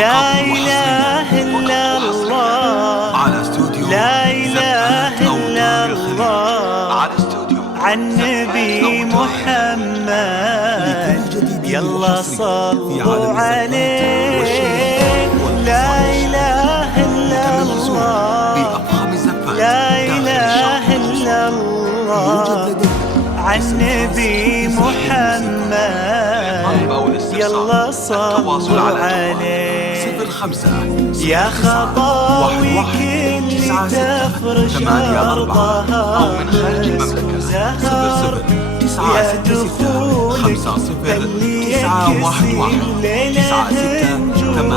لا إله إلا الله، على استوديو لا إله إلا الله، على استوديو عن نبي محمد يلا صلوا عليه. لا إله إلا الله، لا إله إلا الله، عن نبي محمد يلا صلوا عليه. يا خطاوي كل تفرش أرضها زهر، يا دخولك اللي يكسي ليلة نجوم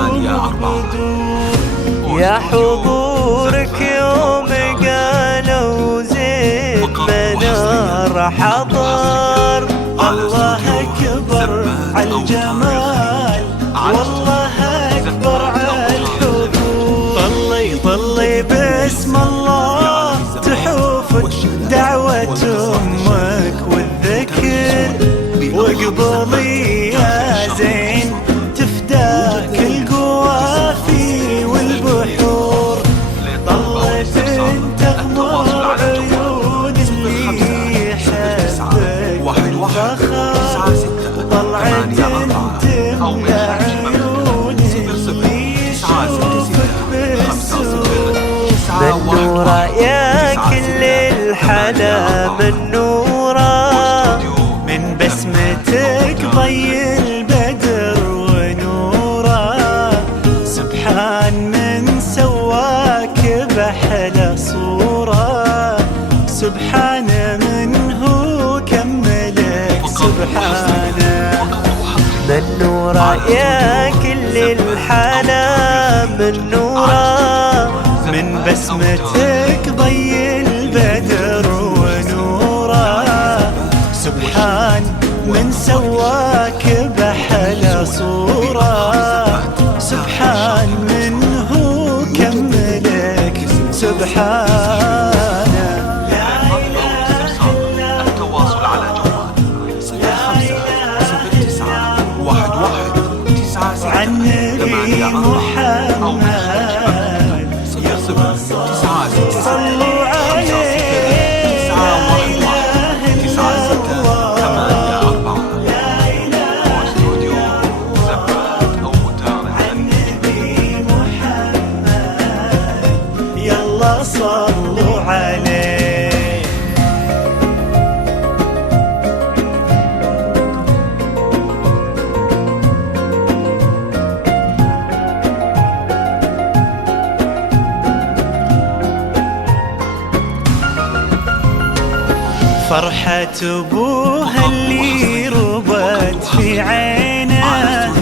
بدور، يا حضورك يوم قالوا زين منار حضر. الله أكبر عالجمال، والله أكبر عالحضور. طلي باسم الله تحوفك دعوة أمك والذكر، واقبلي يا زين تفداك القوافي والبحور. طلت انت غمر عيون اللي يحبك بالفخر، طلعت انت ملا عيون اللي يشوفك بالسرور. من نورا يا كل الحلا، من نورا من بسمتك ضي البدر ونورا. سبحان من سواك بأحلى صورة، سبحان من هو كملك سبحانه. من نورا يا كل الحلا، من نورا من بسمتك ضي البدر ونورا. سبحان من سواك بأحلى صورة، سبحان من هو كملك سبحانه. لا إله إلا التواصل على جوال 050911 عن نبي محمد صلوا عليه. لا إله إلا الله، لا إله إلا الله، عن نبي محمد يلا صلوا عليه. فرحة أبوها اللي ربت في عينه،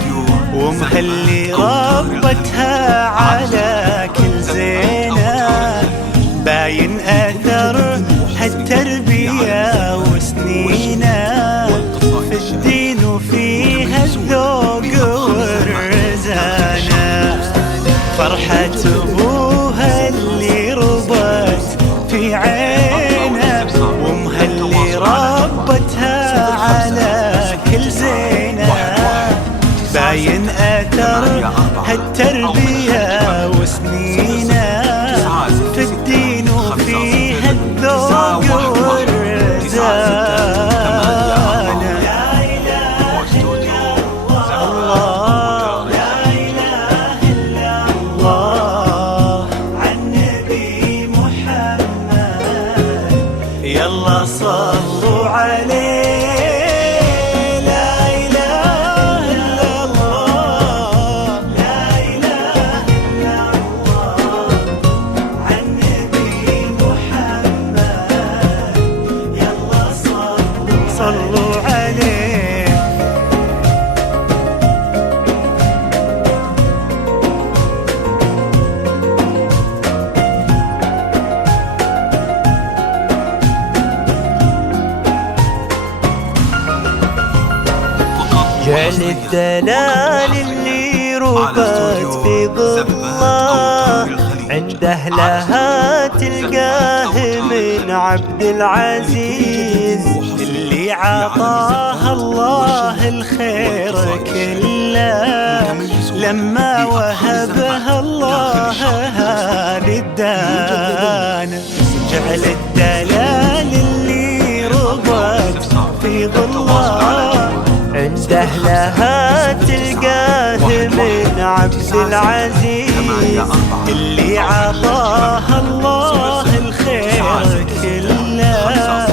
ومخلي ربتها على كل زينة. باين أثر هالتربية وسنينه في الدين وفيها الذوق والرزانة. فرحة أبوها اللي ربت في عينه، ومهلي ربتها على كل زينة. باين أثر هالتربية وسنينه في الدين وفيها الذوق والرزانة. لا إله إلا الله، لا إله إلا الله، عن نبي محمد يلا صلوا عليه. لا إله إلا الله، لا إله إلا الله، عن نبي محمد يلا صلوا عليه. جعل الدلال اللي ربت في ظله، عند أهلها تلقاه من عبد العزيز اللي اللي عطاها الله الخير كله لما وهبها الله هذه الدانة. جعل الدلال اللي ربت في ظله عند أهلها تلقاه من عبد العزيز اللي عطاها الله الخير كله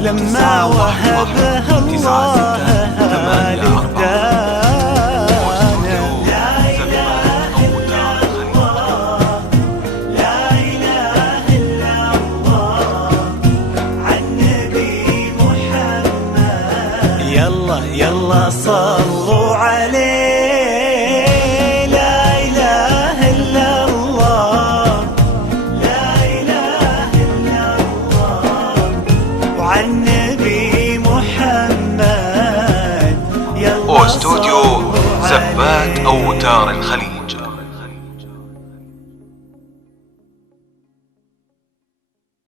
لما وهبها الله هذه الدانة. لا إله إلا الله، لا إله إلا الله، عن نبي محمد. يلا يلا صلوا عليه. لا إله إلا الله، لا إله إلا الله، وعن نبي محمد. يلا استوديو زبات أوتار الخليج.